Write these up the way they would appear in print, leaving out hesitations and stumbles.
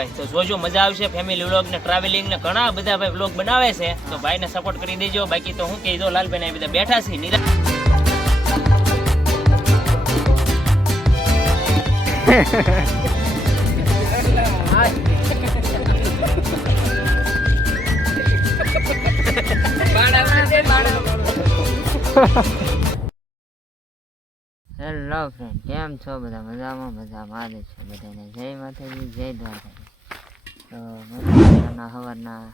ભાઈ. તો જોજો, મજા આવશે. ફેમિલી વ્લોગ ને ટ્રાવેલિંગ ને ઘણા બધા ભાઈ વ્લોગ બનાવે છે, તો ભાઈને સપોર્ટ કરી દેજો. બાકી તો હું કહી દો, લાલભાઈ ને બધા બેઠા છે હેલો ફ્રેન્ડ, કેમ છો બધા? મજામાં? મજા મારે છે બધાને. જય માતાજી, જય દ્વારકા. તો સવારના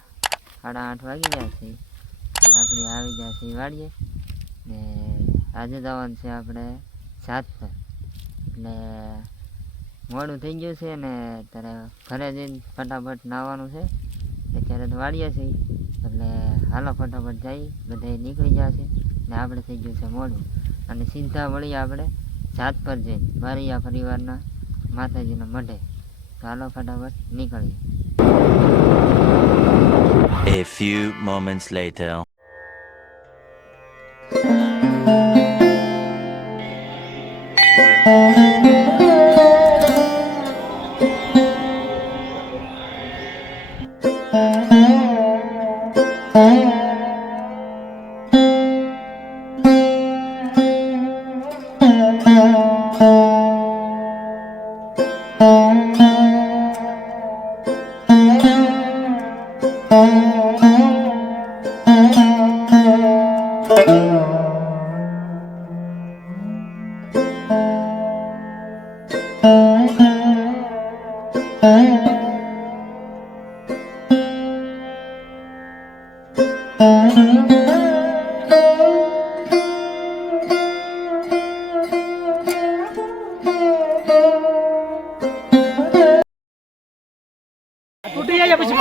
8:30 વાગી ગયા છે ને આપણે આવી ગયા છીએ વાડીએ ને આજે જવાનું છે આપણે 7 પર. એટલે મોડું થઈ ગયું છે ને ત્યારે ઘરે જઈને ફટાફટ નાહવાનું છે. અત્યારે તો વાડીએ છીએ એટલે હાલો ફટાફટ જઈ, બધા નીકળી ગયા છે ને આપણે થઈ ગયું છે મોડું. અને સીધા વળી આપણે 7 પર જઈને બારીયા પરિવારના માતાજીના મઢે. ચાલો ફટાફટ નીકળીએ. A few moments later. તૂટી જાય પછી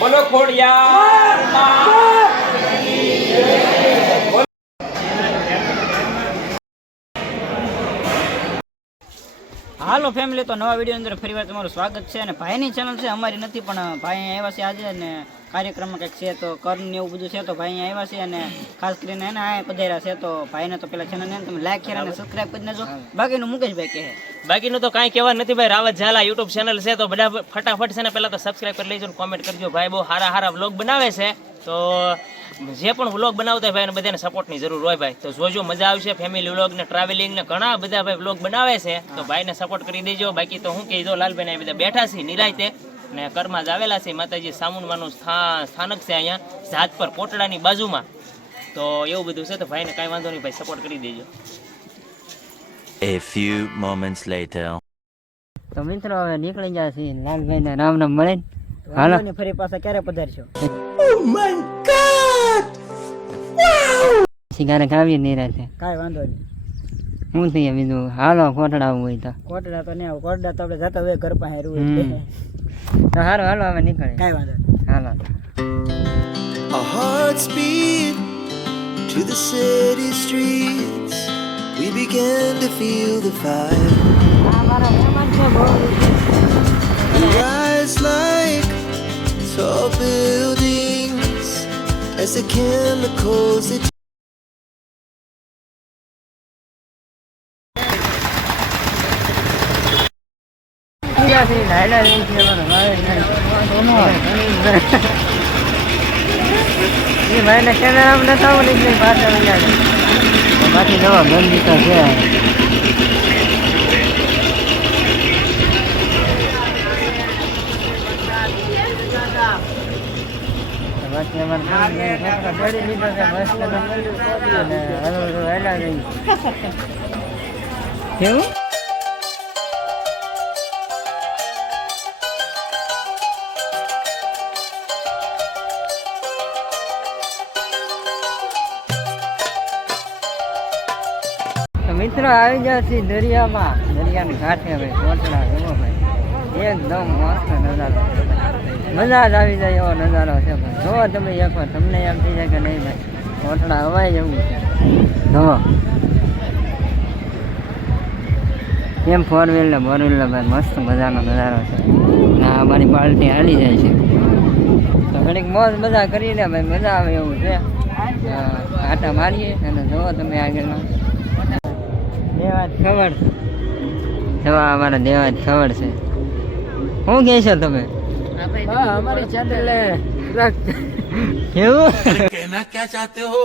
બોલો ખોડિયાર હાલો ફેમિલી, તો નવા વિડીયો અંદર ફરીવાર તમારું સ્વાગત છે. અને ભાઈની ચેનલ છે, અમારી નથી, પણ ભાઈ આવ્યા છે આજે અને કાર્યક્રમમાં કંઈક છે તો કરને એવું બધું છે, તો ભાઈ અહીંયા આવ્યા છે અને ખાસ કરીને એને આ પધાર્યા છે. તો ભાઈને તો પેલા ચેનલને તમે લાઈક શેર અને સબસ્ક્રાઈબ કરી દેજો. બાકીનું મુકેશભાઈ કહે. બાકીનું તો કાંઈ કહેવા નથી ભાઈ. રાવત ઝાલા યુટ્યુબ ચેનલ છે, તો બધા ફટાફટ છે ને પેલા તો સબસ્ક્રાઈબ કરી લેજો, કોમેન્ટ કરજો. ભાઈ બહુ સારા વ્લોગ બનાવે છે, તો જે પણ વ્લોગ બનાવતા હોય ભાઈ બધાને સપોર્ટની જરૂર હોય ભાઈ. તો જોજો, મજા આવશે. ફેમિલી વ્લોગ ને ટ્રાવેલિંગ ને ઘણા બધા ભાઈ વ્લોગ બનાવે છે, તો ભાઈને સપોર્ટ કરી દેજો. બાકી તો હું કહી દો, લાલભાઈ બધા બેઠા છે નિરાયતે ને ઘરમાં જ આવેલા છે. માતાજી સામુંડમાનું સ્થાનક છે અહીંયા ઝાત પર કોટડાની બાજુમાં. તો એવું બધું છે, તો ભાઈને કાંઈ વાંધો નહીં ભાઈ, સપોર્ટ કરી દેજો. A few moments later. તો મિત્રો હવે નીકળી ગયા છે લાલભાઈ ને રામ નામ મળે. હાલો ફરી પાછા ક્યારે પધારશો? Oh my god, wow! Cigarette આવી નહીં રહે. કાંઈ વાંધો નહીં. હું થઈ બીજું હાલો કોટડા આવું હોય તો. કોટડા તો નહીં આવું, કોટડા તો આપણે જતા હોય ઘર પાસે રૂ. તો હાલો હાલો હવે નીકળે. કાંઈ વાંધો નહીં, હાલો. Our hearts beat to the city streets. We began to feel the fire. We rise like tall buildings as the chemicals that ગયા છે નાયલા રહી છે એ ભાઈને કેમેરામાં નતા આવડી ગઈ પાછા વળ્યા બાકી જવા ગંદી તો છે બાકી અમારે પડી લીધો છે મસ્ત અને વહેલા રહી કેવું મિત્રો આવી ગયા છે દરિયામાં દરિયાની કાંઠે ભાઈ કોટડા જુઓ ભાઈ એકદમ મસ્ત નજારો મજા જ આવી જાય એવો નજારો છે ભાઈ જુઓ તમે એકવાર તમને એમ થઈ જાય કે નહીં ભાઈ કોટડા હવાય એવું છે જુઓ એમ ફોર વ્હીલ ને ફોર વ્હીલ ભાઈ મસ્ત મજાનો નજારો છે ને અમારી પાર્ટી હાલી જાય છે તો ઘડીક મોજ મજા કરીને ભાઈ મજા આવે એવું છે આટા મારીએ અને જુઓ તમે આગળનો દેવાજ ખબર જવા અમારા દેવાજ ખબર છે શું કહે છો તમે અમારી ચેનલ કેવું कहना क्या चाहते हो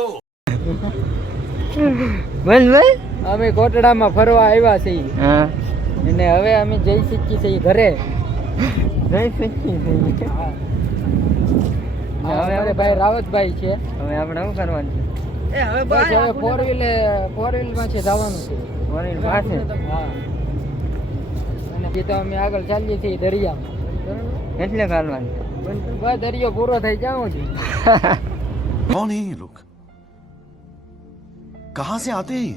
બોલ ભાઈ અમે કોટડામાં ફરવા આવ્યા છીએ હા અને હવે અમે જઈ શકીએ છીએ ઘરે જઈ શકીએ છીએ. હવે અમારે ભાઈ રાવતભાઈ છે હવે આપણે શું કરવાનું છે બસ હવે ફોર વ્હીલ માં છે જવાનું છે વરીલ પાસે હા અને એ તો અમે આગળ ચાલીએ છીએ દરિયામાં એટલે કરવાનું બસ દરિયો પૂરો થઈ જાવ છે कौन है ये लोग कहाँ से आते हैं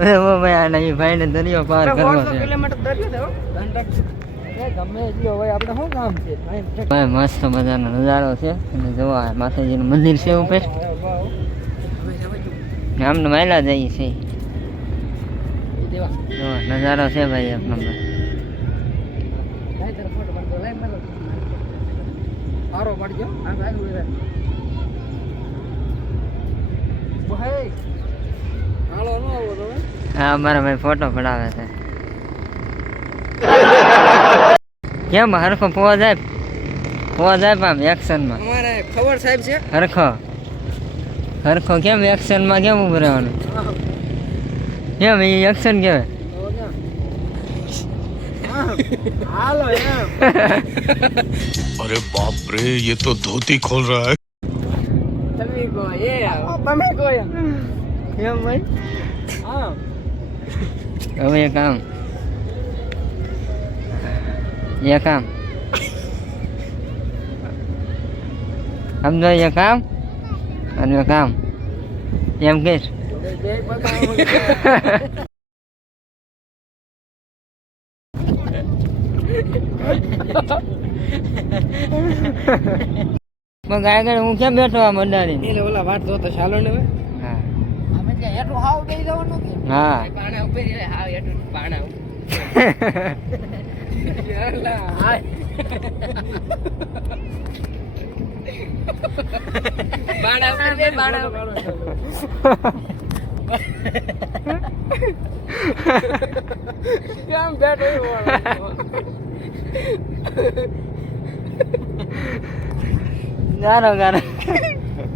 ये ઓ ભાઈ આના એ ભાઈને દરિયો પાર કરવો છે ગમે એટલો હોય આપણે શું કામ છે ભાઈ મસ્ત મજાનો નજારો છે અને જોવા માતાજીનું મંદિર છે ઉપર આમને માયલા જઈએ છે જો નજારો છે ભાઈ એક નંબર સારો પડજો હાલો ન આવો તમે હા અમારા ભાઈ ફોટો પડાવે છે કેમ હરખો પોવા જાય આમ એક્શનમાં અમારે ખબર સાહેબ છે હરખો કેમ એક્શનમાં કેમ ઉભું રહેવાનું કેમ એ એક્શન કહેવાય હાલો એમ अरे बाप रे ये तो धोती खोल रहा है તમે કહો તમે કહો એમ કેમ ભાઈ હા હવે એક કામ સમજો એ કામ અને કામ એમ કહીશ બે બતાવો મગ આગળ હું કેમ બેઠો આ મંડારી એટલે ઓલા વાટ જોતો ચાલો ને હવે હા અમે ત્યાં એટલું હાવ દઈ જવાનું કે હા પાણા ઉપર હાવ એટલું પાણા ઉપર હાય બાણા ઉપર બે બાણા ઉપર કેમ બેઠો ગારો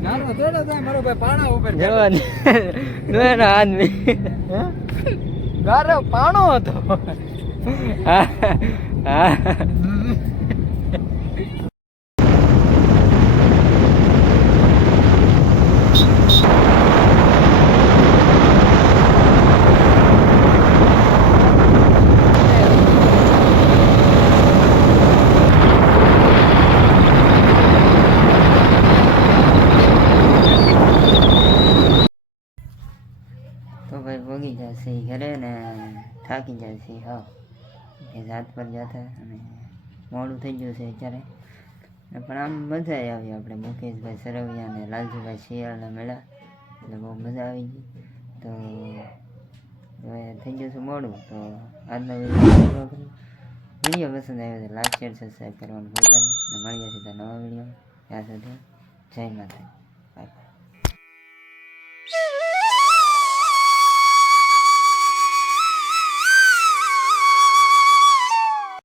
નાનો થોડો થાય મારો ભાઈ પાણા ઉપર જવા દોનો આદમી ગારો પાણો હતો હા હા તો ભાઈ ભોગી જશે ઘરે ને થાકી જશે હા એ જાત પર જતા અને મોડું થઈ ગયું છે અત્યારે પણ આમ મજા આવી આપણે મુકેશભાઈ સરવૈયા અને લાલજીભાઈ શિયાળના મેળા એટલે બહુ મજા આવી ગઈ તો હવે થઈ ગયું છે મોડું તો આજનો વિડીયો પસંદ આવ્યો તો લાઈક શેર સબસ્ક્રાઈબ કરવાનું ભૂલતા નહીં અને મળીએ સીધા નવા વિડીયો ત્યાં સુધી જય માતા બાય.